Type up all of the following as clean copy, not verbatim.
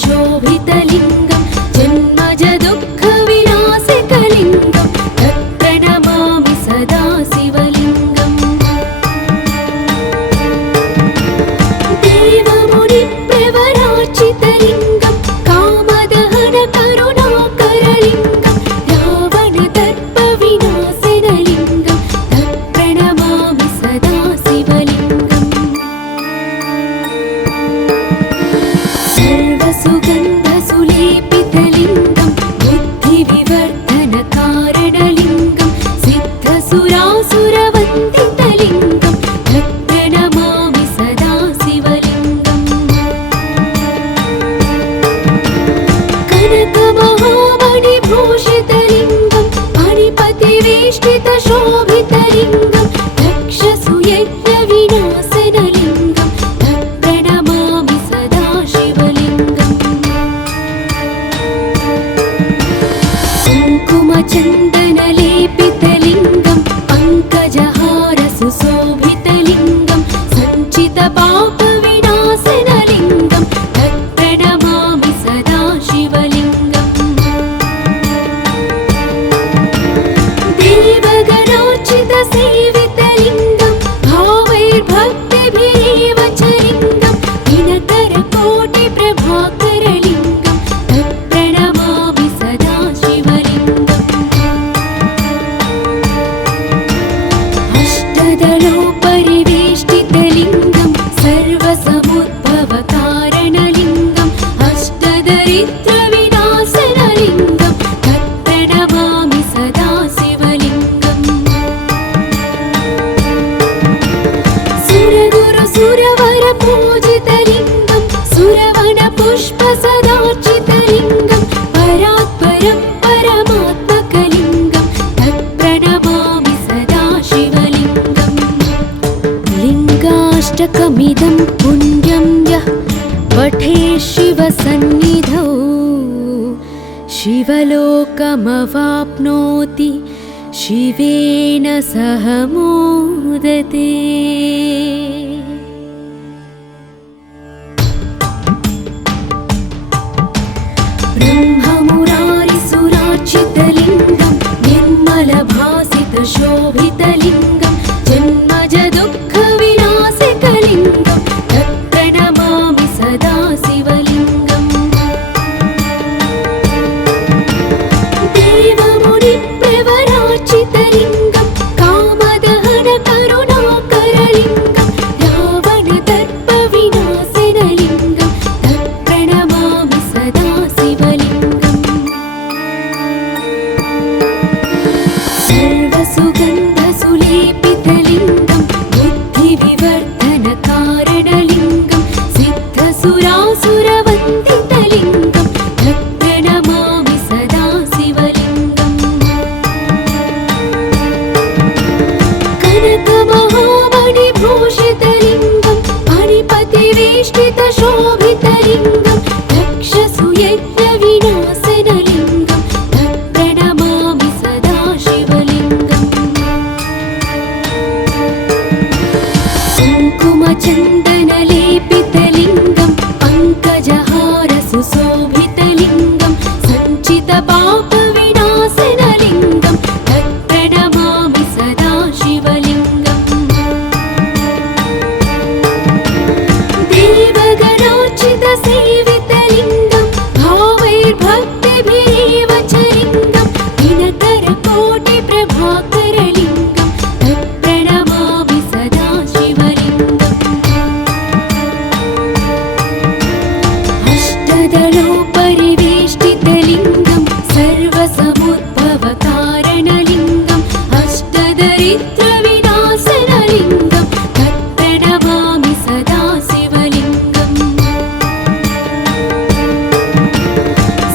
शोभितलिङ्गं जन्मज दुःखविनाशकलिङ्गं तत्प्रणमामि सदा शिवलिङ्गम् देवमुनिप्रवराचितलिङ्गं कामदहन करुणाकरलिङ्गं रावणदर्पविनाशनलिङ्गं तत्प्रणमामि सदा शिवलिङ्गम् सर्वसुगन्धसुलेपितलिङ्गं बुद्धिविवर्धनकारणलिङ्गं सिद्धसुरासुरवन्दितलिङ्गं तत्प्रणमामि सदा शिवलिङ्गम् कनकमहामणिभूषितलिङ्गं मणिपतिवेष्टितशोभितलिङ्गं दक्षसूयज्ञविनाशनलिङ्गं तत्प्रणमामि सदा शिवलिङ्गम् कुङ्कुमचन्दनलेपितलिङ्गं पङ्कजहारसुशोभितलिङ्गं सञ्चितपापविनाशनलिङ्गं तत्प्रणमामि सदा शिवलिङ्गम् देवगणार्चितसेवितलिङ्गं भावैर्भक्तिभिरेव च लिङ्गं दिनकरकोटिप्रभाकरलिङ्गं तत्प्रणमामि सदा शिवलिङ्गम् अष्टदलोपरिवेष्टितलिङ्गं सर्वसमुद्भवकारणलिङ्गं अष्टदरिद्रविनाशनलिङ्गं तत्प्रणमामि सदा शिवलिङ्गम् सुरगुरुसुरवरपूजितलिङ्गं सुरवनपुष्पसदार्चितलिङ्गं परात्परं परमात्मकलिङ्गं तत्प्रणमामि सदा शिवलिङ्गम् लिङ्गाष्टकमिदं पुण्यं यः पठेत् शिवसन्निधौ शिवलोकमवाप्नोति शिवेन सह मोदते। ब्रह्ममुरारिसुरार्चितलिङ्गं निर्मलभासितशोभितलिङ्गं जन्मज दुःखविनाशकलिङ्गं तत्प्रणमामि सदा शिवलिङ्गम् देवमुनिप्रवराचितलिङ्गं कामदहन करुणाकरलिङ्गं रावणदर्पविनाशनलिङ्गं तत्प्रणमामि सदा शिवलिङ्गम् सर्वसुगन्धसुलेपितलिङ्गं बुद्धिविवर्धनकारणलिङ्गं सिद्धसुरासुरवन्दितलिङ्गं तत्प्रणमामि सदा शिवलिङ्गम् कनकमहामणिभूषितलिङ्गं मणिपतिवेष्टितशोभितलिङ्गं दक्षसूयज्ञविनाशनलिङ्गं तत्प्रणमामि सदा शिवलिङ्गम् कुङ्कुमचन्दनलेपितलिङ्गं पङ्कजहारसुशोभितलिङ्गं सञ्चितपापविनाशनलिङ्गं तत्प्रणमामि सदा शिवलिङ्गम् देवगणार्चितसेवितलिङ्गं भावैर्भक्तिभिरेव च लिङ्गं दिनकरकोटिप्रभाकरलिङ्गं तत्प्रणमामि सदा शिवलिङ्गम् अष्टदलोपरिवेष्टितलिङ्गं सर्वसमुद्भवकारणलिङ्गं अष्टदरिद्रविनाशनलिङ्गं तत्प्रणमामि सदा शिवलिङ्गम्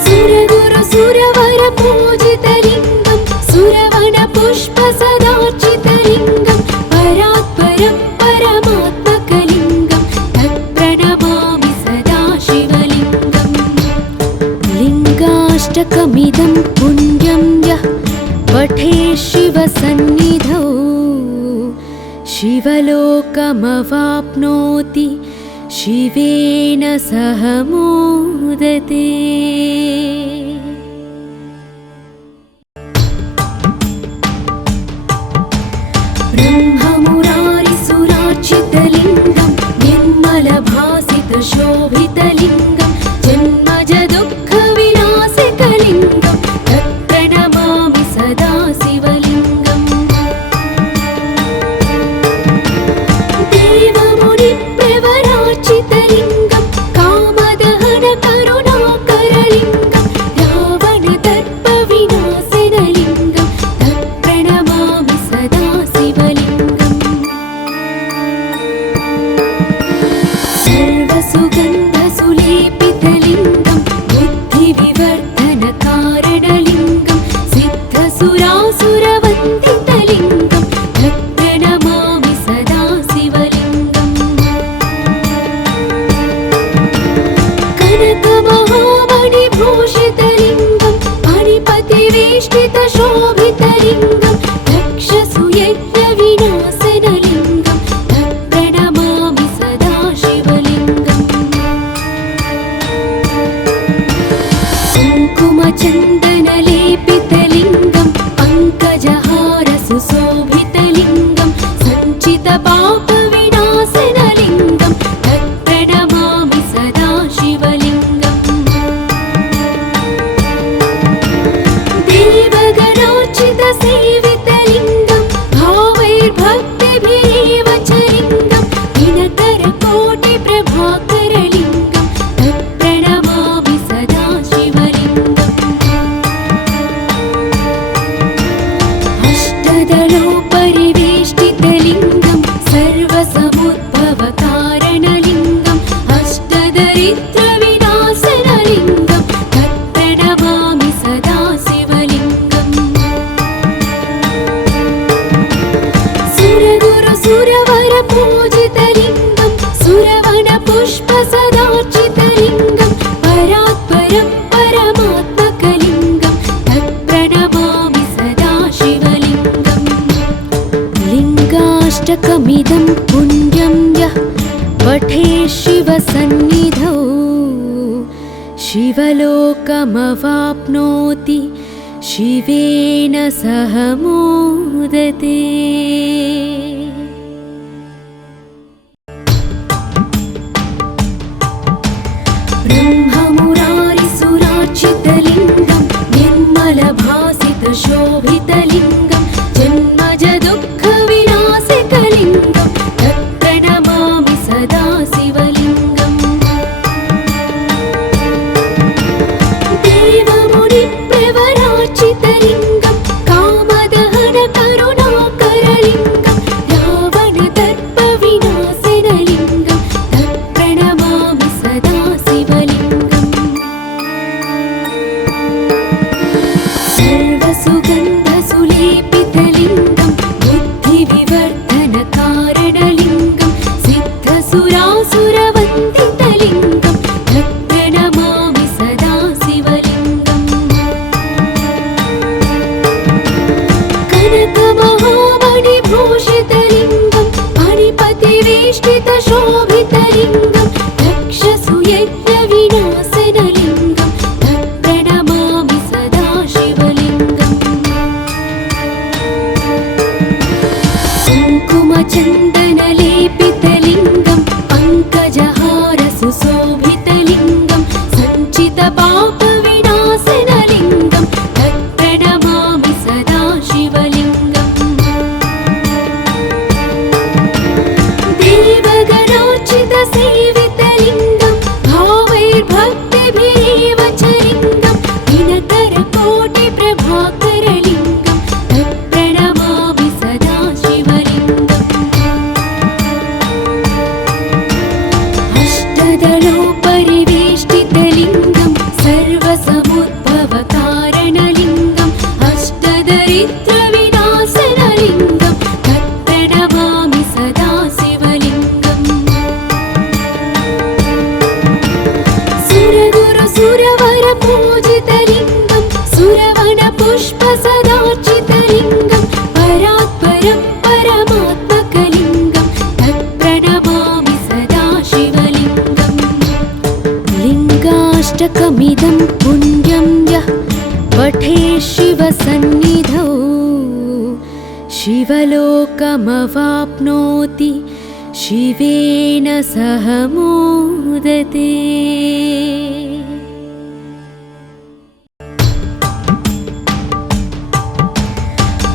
सुरगुरुसुरवरपूजितलिङ्गं सुरवनपुष्पसदार्चितलिङ्गं परात्परं परमात्मकलिङ्गं तत्प्रणमामि सदा शिवलिङ्गम् लिङ्गाष्टकमिदं पुण्यं यः पठेत् शिवसन्निधौ शिवलोकमवाप्नोति शिवेन सह मोदते। ब्रह्ममुरारिसुरार्चितलिङ्गं निर्मलभासितशोभितलिङ्गं जन्मजदुःखविनाशकलिङ्गं तत्प्रणमामि सदा शिवलिङ्गम्। देवमुनिप्रवरार्चितलिङ्गं कामदहनकरुणाकरलिङ्गं रावणदर्पविनाशनलिङ्गं तत्प्रणमामि सदा शिवलिङ्गम्। सर्वसुगन्धसुलेपितलिङ्गं बुद्धिविवर्धनकारणलिङ्गं सिद्धसुरासुरवन्दितलिङ्गं तत्प्रणमामि सदा शिवलिङ्गम्। कनकमहामणिभूषितलिङ्गं मणिपतिवेष्टितशोभितलिङ्गं रक्षसुयज्ञविनाशनलिङ्गं तत्प्रणमामि सदा शिवलिङ्गम्। कुङ्कुमचन्दनलेपितलिङ्गं पङ्कजहारसुशोभितलिङ्गं सञ्चितपापविनाशनलिङ्गं तत्प्रणमामि सदा शिवलिङ्गम्। देवगणार्चितसेवितलिङ्गं भावैर्भक्तिभिरेव च लिङ्गं दिनकरकोटिप्रभाकरलिङ्गं तत्प्रणमामि सदा शिवलिङ्गम्। अष्टदलोपरिवेष्टितलिङ्गं सर्वसमुद्भवकारणलिङ्गम् अष्टदरिद्रविनाशनलिङ्गं तत्प्रणमामि सदा शिवलिङ्गम्। सुरगुरुसुरवरपूजितलिङ्गं सुरवनपुष्पसदार्चितलिङ्गं परात्परं परमात्मकलिङ्गं तत्प्रणमामि सदा शिवलिङ्गम्। लिङ्गाष्टकमिदं पुण्यं यः पठेत् शिवसन्निधौ शिवलोकमवाप्नोति शिवेन सह मोदते। ब्रह्ममुरारिसुरार्चितलिङ्गं निर्मलभासितशोभितलिङ्गं जन्मजदुःखविनाशकलिङ्गं तत्प्रणमामि सदा शिवलिङ्गम्। देवमुनिप्रवरार्चितलिङ्गं कामदहनकरुणाकरलिङ्गं रावणदर्पविनाशनलिङ्गं तत्प्रणमामि सदा शिवलिङ्गम्। सर्वसुगन्धसुलेपितलिङ्गं बुद्धिविवर्धनकारणलिङ्गं सिद्धसुरासुरवन्दितलिङ्गं तत्प्रणमामि सदा शिवलिङ्गम्। कनकमहामणिभूषितलिङ्गं मणिपतिवेष्टितशोभितलिङ्गं रक्षसुयज्ञविनाशनलिङ्गं तत्प्रणमामि सदा शिवलिङ्गम्। कुङ्कुमचन्दनलेपितलिङ्गं पङ्कजहारसुशोभितलिङ्गं सञ्चितपापविनाशनलिङ्गं तत्प्रणमामि सदा शिवलिङ्गम्। देवगणार्चितसेवितलिङ्गं भावैर्भक्तिभिरेव च लिङ्गं दिनकरकोटिप्रभाकरलिङ्गं तत्प्रणमामि सदा शिवलिङ्गम्। अष्टदलोपरिवेष्टितलिङ्गं सर्वसमुद्भवकारणलिङ्गम् अष्टदरिद्रविनाशनलिङ्गं तत्प्रणमामि सदा शिवलिङ्गम्। सुरगुरुसुरवरपूजितलिङ्गं सुरवनपुष्पसदार्चितलिङ्गं परात्परं परमात्मकलिङ्गं तत्प्रणमामि सदा शिवलिङ्गम्। पठे शिवसन्निधौ शिवलोकमवाप्नोति शिवेन सह मोदते।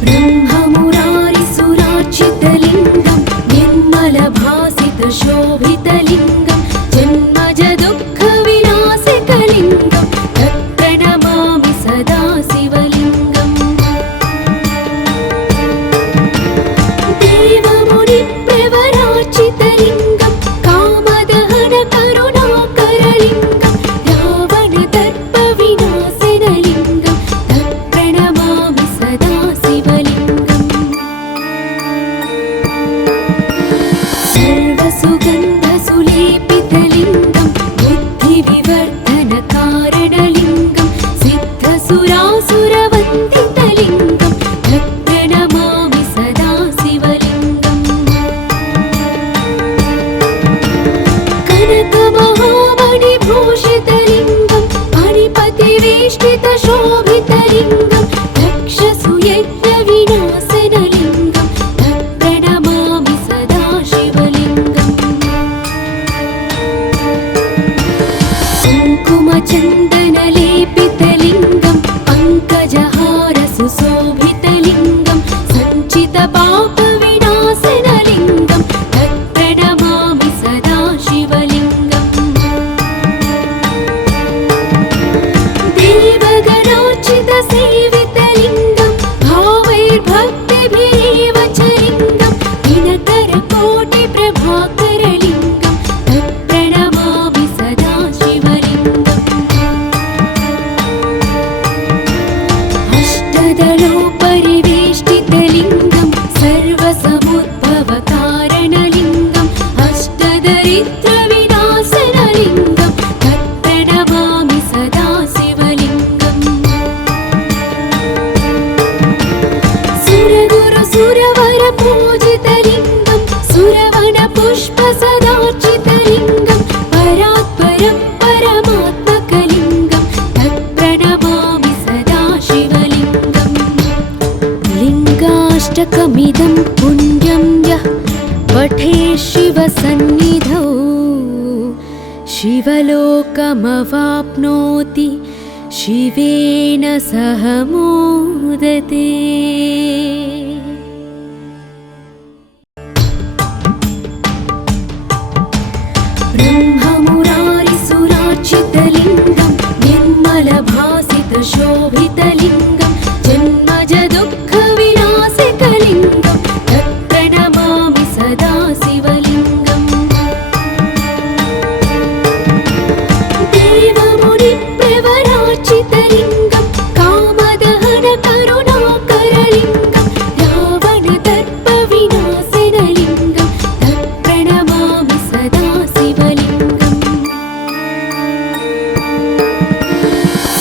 ब्रह्ममुरारिसुरार्चितलिङ्गं निर्मलभासितशोभितलिङ्गं जन्मजदुःखविनाशकलिङ्गं तत्प्रणमामि सदा शिवलिङ्गम्। देवमुनिप्रवरार्चितलिङ्गं कामदहनकरुणाकरलिङ्गं रावणदर्पविनाशनलिङ्गं तत्प्रणमामि सदा शिवलिङ्गम्। सर्वसुगन्धसुलेपितलिङ्गं बुद्धिविवर्धनकारणलिङ्गं सिद्धसुरासुरवन्दितलिङ्गं तत्प्रणमामि सदा शिवलिङ्गम्। कनकमहामणिभूषितलिङ्गं मणिपतिवेष्टितशोभितलिङ्गं दक्षसुयज्ञविनाशनलिङ्गं तत्प्रणमामि सदा शिवलिङ्गम्। कुङ्कुमचन्दनलेपितलिङ्गं पङ्कजहारसुशोभितलिङ्गं सञ्चितपापविनाशनलिङ्गं तत्प्रणमामि सदा शिवलिङ्गम्। देवगणोचितसेवितलिङ्गं भावैर्भक्तिभिरेव च लिङ्गं दिनकरकोटिप्रभाकरलिङ्गं तत्प्रणमामि सदा शिवलिङ्गम्। अष्टदलोपरिवेष्टितलिङ्गं सर्वसमुद्भवकारणलिङ्गं अष्टदरिद्रविनाशनलिङ्गं तत्प्रणमामि सदा शिवलिङ्गम्। सुरगुरुसुरवरपूजितलिङ्गं सुरवनपुष्पसदार्चितलिङ्गं परात्परं परमात्मकलिङ्गं तत्प्रणमामि सदा शिवलिङ्गम्। लिङ्गाष्टकमिदं पुण्यं यः पठे शिवसन्निधौ शिवलोकमवाप्नोति शिवेन सह मोदते। ब्रह्ममुरारिसुरार्चितलिङ्गं निर्मलभासितशोभितलिङ्गं जन्मजदुःखविनाशकलिङ्गं तत्प्रणमामि सदा शिवलिङ्गम्। देवमुनिप्रवरार्चितलिङ्गं कामदहनकरुणाकरलिङ्गं रावणदर्पविनाशनलिङ्गं तत्प्रणमामि सदा शिवलिङ्गम्।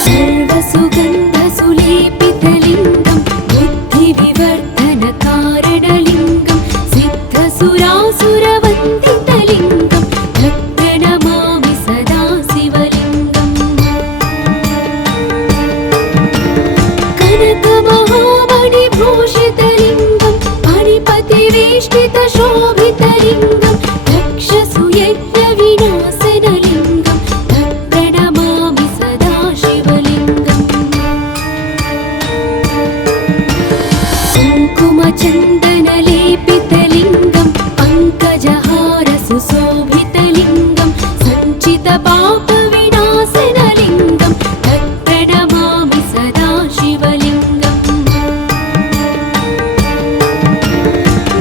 सर्वसुगन्धसुलेपितलिङ्गं बुद्धिविवर्धनकारणलिङ्गं सिद्धसुरासुरवन्दितलिङ्गं तत्प्रणमामि सदा शिवलिङ्गम्। कनकमहामणिभूषितलिङ्गं मणिपतिवेष्टितशोभितलिङ्गं दक्षसुयज्ञविनाशनलिङ्गं तत्प्रणमामि सदा शिवलिङ्गम्। कुङ्कुमचन्दनलेपितलिङ्गं पङ्कजहारसुशोभितलिङ्गं सञ्चितपापविनाशनलिङ्गं तत्प्रणमामि सदा शिवलिङ्गम्।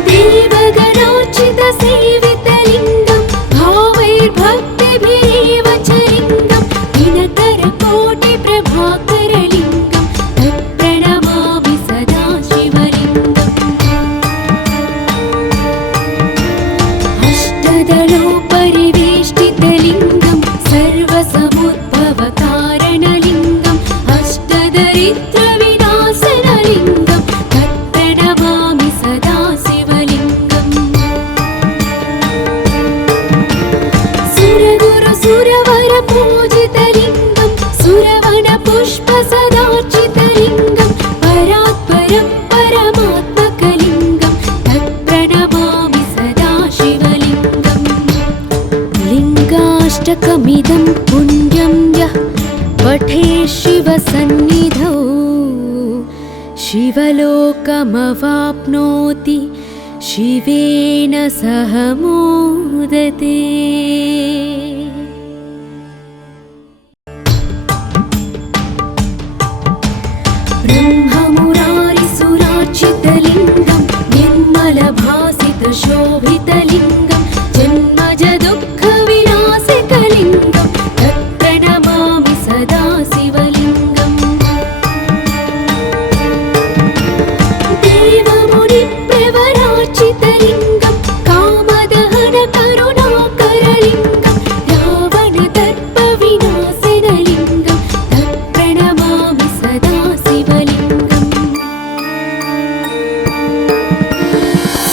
देवगणोचितसेवितलिङ्गं भावैर्भक्तिभिरेव च लिङ्गं दिनकरकोटिप्रभाकरलिङ्गं तत्प्रणमामि सदा शिवलिङ्गम्। शिवलोकमवाप्नोति शिवेन सह मोदते। ब्रह्ममुरारिसुरार्चितलिङ्गं निर्मलभासितशोभितलिङ्गं जन्मजदुःखविनाशकलिङ्गं तत्प्रणमामि सदा शिवलिङ्गम्। देवमुनिप्रवरार्चितलिङ्गं कामदहनकरुणाकरलिङ्गं रावणदर्पविनाशनलिङ्गं तत्प्रणमामि सदा शिवलिङ्गम्।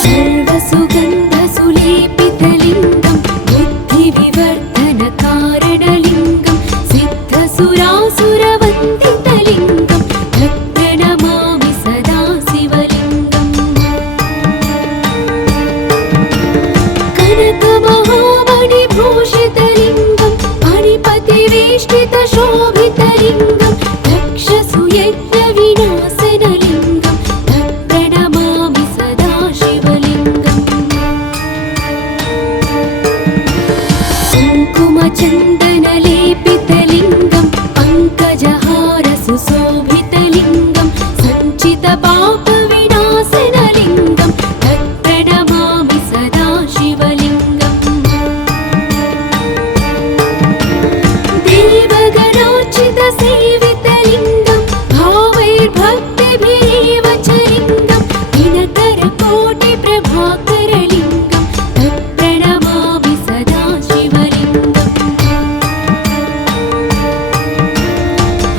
सर्वसुगन्धसुलेपितलिङ्गं बुद्धिविवर्धनकारणलिङ्गं सिद्धसुरासुरवन्दितलिङ्गं तत्प्रणमामि सदा शिवलिङ्गम्। कनकमहामणिभूषितलिङ्गं मणिपतिवेष्टितशोभितलिङ्गं दक्षसुयज्ञविनाशनलिङ्गं तत्प्रणमामि सदा शिवलिङ्गम्। कुङ्कुमचन्दनलेपितलिङ्गं पङ्कजहारसुशोभितलिङ्गं सञ्चितपापविनाशनलिङ्गं तत्प्रणमामि सदा शिवलिङ्गम्। देवगणार्चितसेवितलिङ्गं भावैर्भक्तिभिरेव च लिङ्गं दिनकरकोटिप्रभाकरलिङ्गं तत्प्रणमामि सदा शिवलिङ्गम्।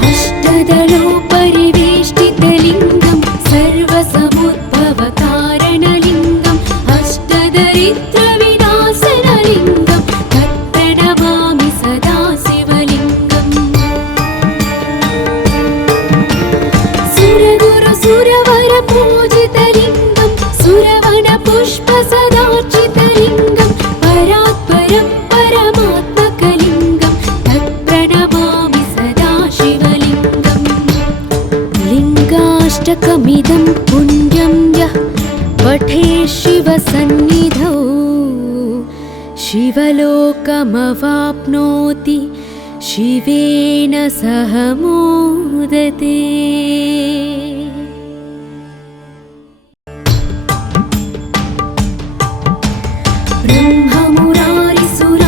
अष्टदलोपरिवेष्टितलिङ्गं सर्वसमुद्भवकारणलिङ्गं अष्टदरिद्रविनाशनलिङ्गं तत्प्रणमामि सदा शिवलिङ्गम्। सुरगुरुसुरवरपूजितलिङ्गं सुरवनपुष्पसदार्चितलिङ्गं परात्परं परमात्मकलिङ्गं तत्प्रणमामि सदा शिवलिङ्गम्। लिङ्गाष्टकमिदं पुण्यं यः पठेत् शिवसन्निधौ शिवलोकमवाप्नोति शिवेन सह मोदते।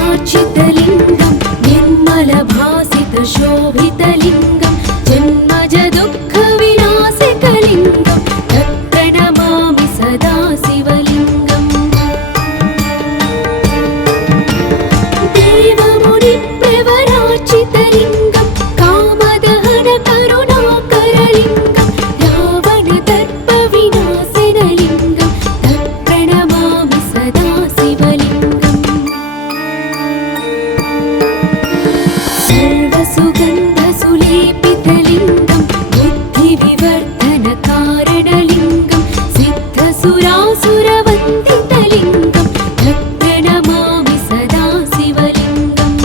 ब्रह्ममुरारिसुरार्चितलिङ्गं निर्मलभासितशोभितलिङ्गं जन्मजदुःखविनाशकलिङ्गं तत्प्रणमामि सदा शिवलिङ्गम्। देवमुनिप्रवरार्चितलिङ्गं कामदहनकरुणाकरलिङ्गं रावणदर्पविनाशनलिङ्गं तत्प्रणमामि सदा शिवलिङ्गम्। सर्वसुगन्धसुलेपितलिङ्गं बुद्धिविवर्धनकारणलिङ्गं सिद्धसुरासुरवन्दितलिङ्गं तत्प्रणमामि सदा शिवलिङ्गम्।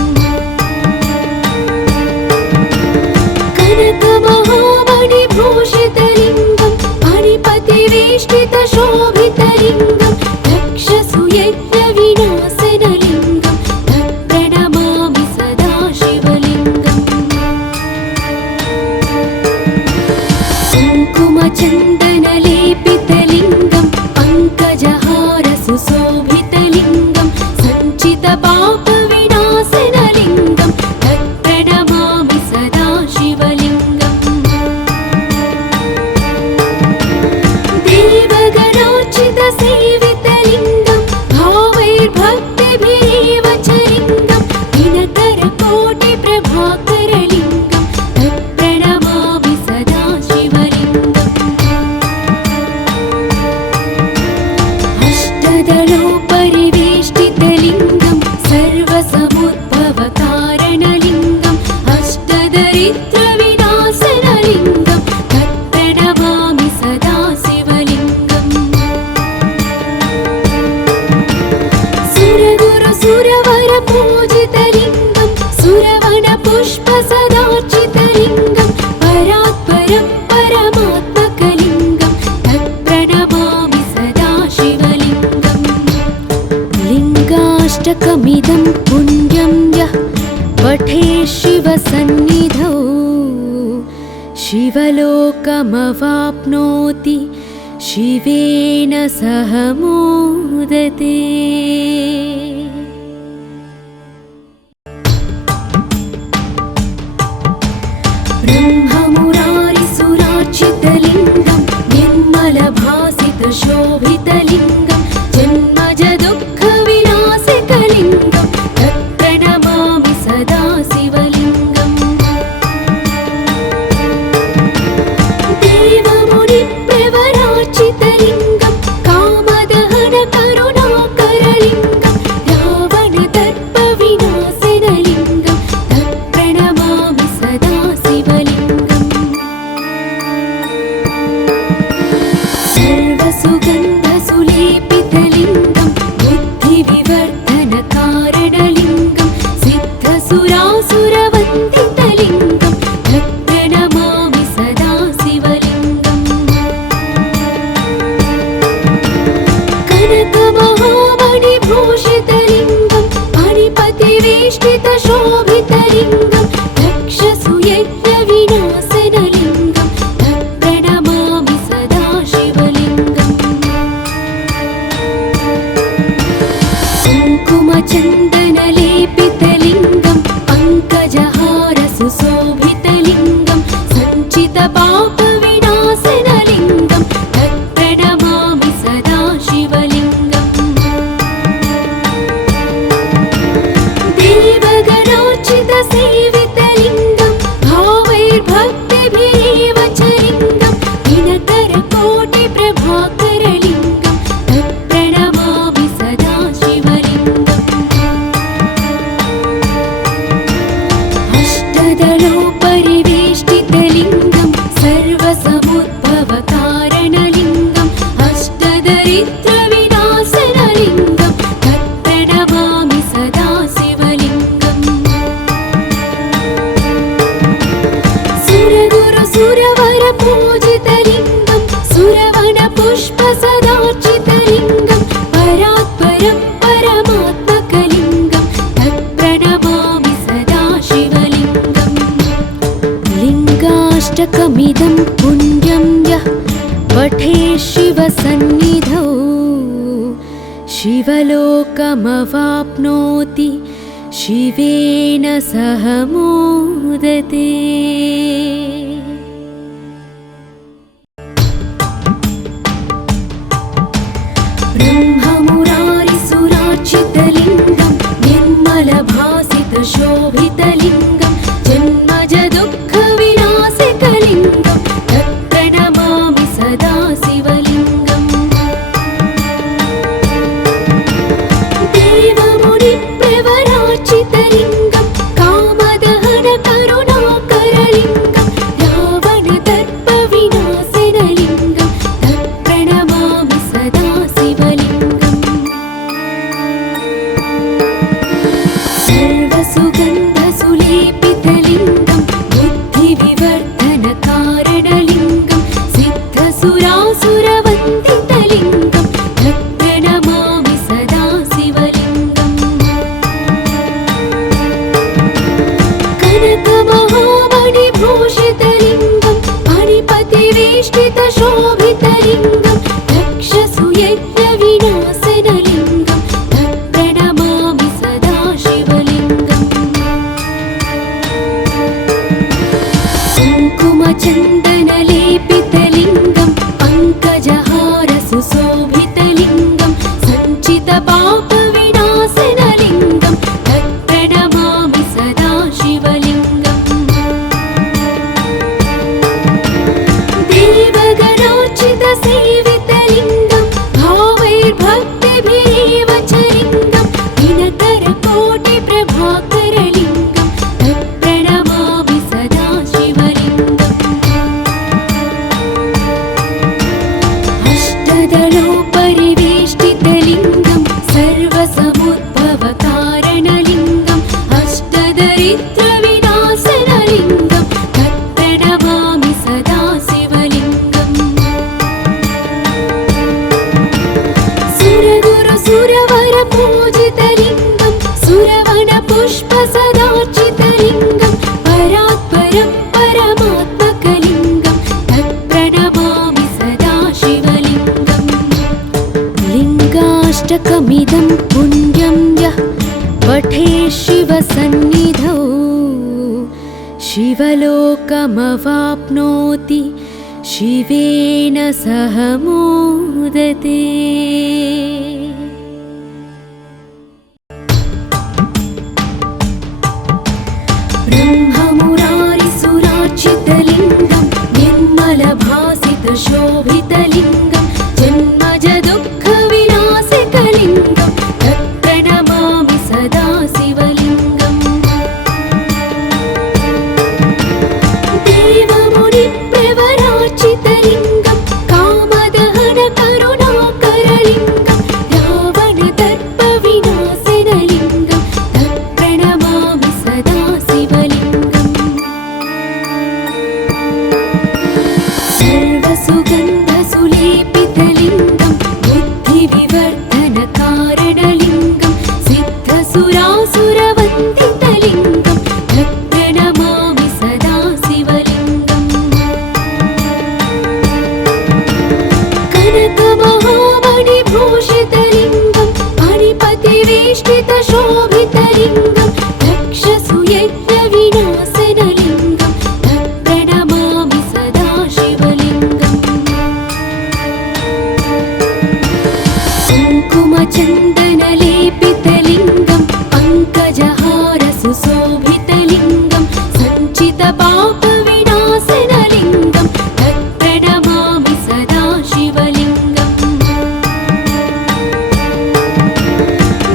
कनकमहामणिभूषितलिङ्गं मणिपतिवेष्टितशोभितलिङ्गं दक्षसुयज्ञविनाशनलिङ्गं तत्प्रणमामि सदा शिवलिङ्गम्। कुङ्कुमचन्दनलेपितलिङ्गं पङ्कजहारसुशोभितलिङ्गं सञ्चितपापविनाशनलिङ्गं तत्प्रणमामि सदा शिवलिङ्गम्। देवगणार्चितसेवितलिङ्गं भावैर्भक्तिभिरेव च लिङ्गं दिनकरकोटिप्रभाकरलिङ्गं तत्प्रणमामि सदा शिवलिङ्गम्। अष्टदलोपरिवेष्टितलिङ्गं सर्वसमुद्भवकारणलिङ्गं अष्टदरिद्रविनाशनलिङ्गं तत्प्रणमामि सदा शिवलिङ्गम्। सुरगुरुसुरवरपूजितलिङ्गं सुरवनपुष्पसदार्चितलिङ्गं परात्परं परमात्मकलिङ्गं लोकमवाप्नोति शिवेन सह मोदते। ब्रह्ममुरारिसुरार्चितलिङ्गं निर्मलभासितशोभितलिङ्गं जन्मजदुःखविनाशकलिङ्गं तत्प्रणमामि सदा शिवलिङ्गम्। देवमुनिप्रवरार्चितलिङ्गं कामदहनकरुणाकरलिङ्गं रावणदर्पविनाशनलिङ्गं तत्प्रणमामि सदा शिवलिङ्गम्। सर्वसुगन्धसुलेपितलिङ्गं बुद्धिविवर्धनकारणलिङ्गं सिद्धसुरासुरवन्दितलिङ्गं तत्प्रणमामि सदा शिवलिङ्गम्। कनकमहामणिभूषितलिङ्गं मणिपतिवेष्टितशोभितलिङ्गं दक्षसुयज्ञविनाशनलिङ्गं तत्प्रणमामि सदा शिवलिङ्गम्। कुङ्कुमचन्दनलेपितलिङ्गं पङ्कजहारसुशोभितलिङ्गं सञ्चितपापविनाशनलिङ्गं तत्प्रणमामि सदा शिवलिङ्गम्। देवगणार्चितसेवितलिङ्गं भावैर्भक्तिभिरेव च लिङ्गं दिनकरकोटिप्रभाकरलिङ्गं तत्प्रणमामि सदा शिवलिङ्गम्। अष्टदलोपरिवेष्टितलिङ्गं सर्वसमुद्भवकारणलिङ्गम् अष्टदरिद्रविनाशनलिङ्गं तत्प्रणमामि सदा शिवलिङ्गम्। सुरगुरुसुरवरपूजितलिङ्गं सुरवनपुष्पसदार्चितलिङ्गं परात्परं परमात्मकलिङ्गं तत्प्रणमामि सदा शिवलिङ्गम्। लिङ्गाष्टकमिदं पुण्यं यः पठेत् शिवसन्निधौ शिवलोकमवाप्नोति शिवेन सह मोदते। ब्रह्ममुरारिसुरार्चितलिङ्गं निर्मलभासितशोभितलिङ्गं जन्मजदुःखविनाशकलिङ्गं तत्प्रणमामि सदा शिवलिङ्गम्। देवमुनिप्रवरार्चितलिङ्गं कामदहनकरुणाकरलिङ्गं रावणदर्पविनाशनलिङ्गं तत्प्रणमामि सदा शिवलिङ्गम्। सर्वसुगन्धसुलेपितलिङ्गं बुद्धिविवर्धनकारणलिङ्गं सिद्धसुरासुरवन्दितलिङ्गं तत्प्रणमामि सदा शिवलिङ्गम्। कनकमहामणिभूषितलिङ्गं मणिपतिवेष्टितशोभितलिङ्गं दक्षसुयज्ञविनाशनलिङ्गं तत्प्रणमामि सदा शिवलिङ्गम्। कुङ्कुमचन्दनलेपितलिङ्गं पङ्कजहारसुशोभितलिङ्गं सञ्चितपापविनाशनलिङ्गं तत्प्रणमामि सदा शिवलिङ्गम्। देवगणार्चितलिङ्गं समवाप्नोति शिवेन सह मोदते। ब्रह्ममुरारिसुरार्चितलिङ्गं निर्मलभासितशोभितलिङ्गं जन्मज दुःखविनाशकलिङ्गं तत्प्रणमामि सदा शिवलिङ्गम्। देवमुनिप्रवरार्चितलिङ्गं कामदहनकरुणाकरलिङ्गं रावणदर्पविनाशनलिङ्गं तत्प्रणमामि सदा शिवलिङ्गम्। सर्वसुगन्धसुलेपितलिङ्गं बुद्धिविवर्धनकारणलिङ्गं सिद्धसुरासुरवन्दितलिङ्गं तत्प्रणमामि सदा शिवलिङ्गम्। कनकमहामणिभूषितलिङ्गं मणिपतिवेष्टितशोभितलिङ्गं दक्षसुयज्ञविनाशनलिङ्गं तत्प्रणमामि सदा शिवलिङ्गम्। कुङ्कुमचन्दनलेपितलिङ्गं पङ्कजहारसुशोभितलिङ्गं सञ्चितपापविनाशनलिङ्गं तत्प्रणमामि सदा शिवलिङ्गम्।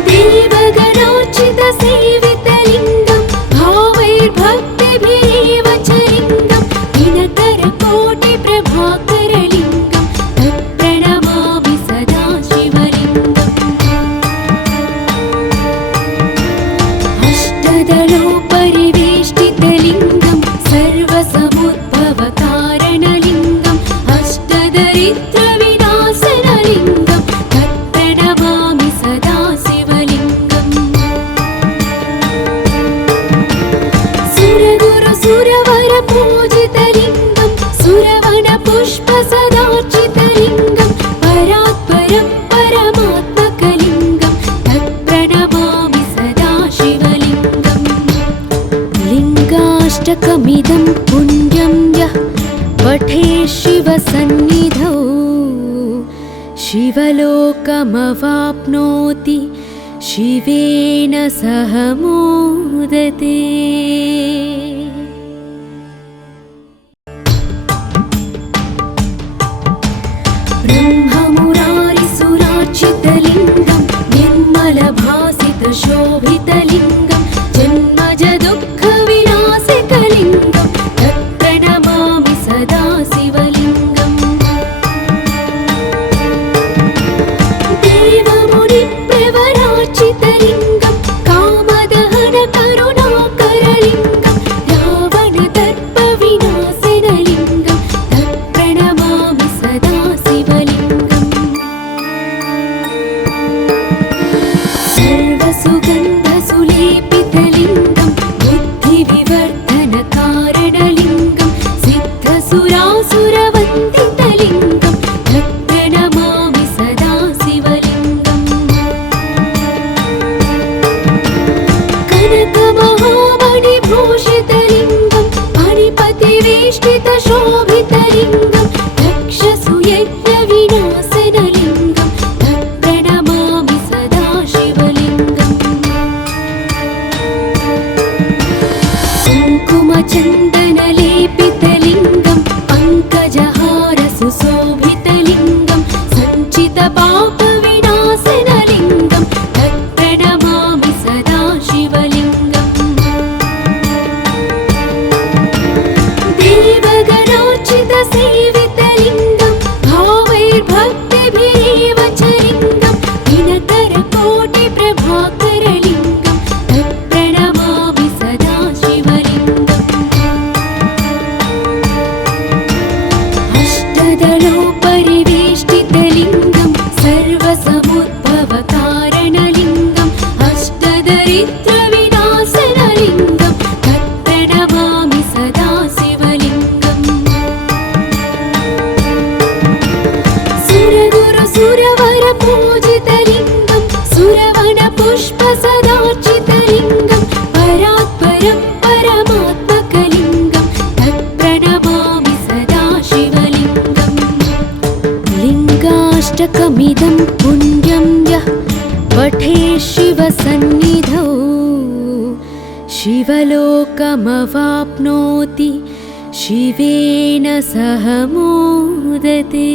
देवगणार्चितसेवितलिङ्गं भावैर्भक्तिभिरेव च लिङ्गं दिनकरकोटिप्रभाकरलिङ्गं तत्प्रणमामि सदा शिवलिङ्गम्। अष्टदलोपरिवेष्टितलिङ्गं सर्वसमुद्भवकारणलिङ्गं अष्टदरिद्रविनाशनलिङ्गं तत्प्रणमामि सदा शिवलिङ्गम्। सुरगुरुसुरवरपूजितलिङ्गं सुरवनपुष्पसदार्चितलिङ्गं परात्परं परमात्मकलिङ्गं तत्प्रणमामि सदा शिवलिङ्गम्। लिङ्गाष्टकमिदं पुण्यं यः पठेत् शिवसन्निधौ शिवलोकमवाप्नोति शिवेन सह मोदते। ब्रह्ममुरारिसुरार्चितलिङ्गं निर्मलभासितशोभितलिङ्गं जन्मज दुःखविनाशकलिङ्गं तत्प्रणमामि सदा शिवलिङ्गम्। देवमुनिप्रवरार्चितलिङ्गं कामदहनकरुणाकरलिङ्गं रावणदर्पविनाशनलिङ्गं तत्प्रणमामि सदा शिवलिङ्गम्। सर्वसुगन्धसुलेपितलिङ्गं बुद्धिविवर्धनकारणलिङ्गं सिद्धसुरासुरवन्दितलिङ्गं तत्प्रणमामि सदा शिवलिङ्गम्। कनकमहामणिभूषितलिङ्गं मणिपतिवेष्टितशोभितलिङ्गं दक्षसुयज्ञविनाशनलिङ्गं तत्प्रणमामि सदा शिवलिङ्गम्। कुङ्कुमचन्दनलेपितलिङ्गं पङ्कजहारसुशोभितलिङ्गं सञ्चितपापविनाशनलिङ्गं तत्प्रणमामि सदा शिवलिङ्गम्। देवगणार्चितसेवितलिङ्गं भावैर्भक्तिभिरेव च लिङ्गं परमात्मकलिङ्गं तत्प्रणमा अष्टकमिदं पुण्यं यः पठे शिवसन्निधौ शिवलोकमवाप्नोति शिवेन सह मोदते।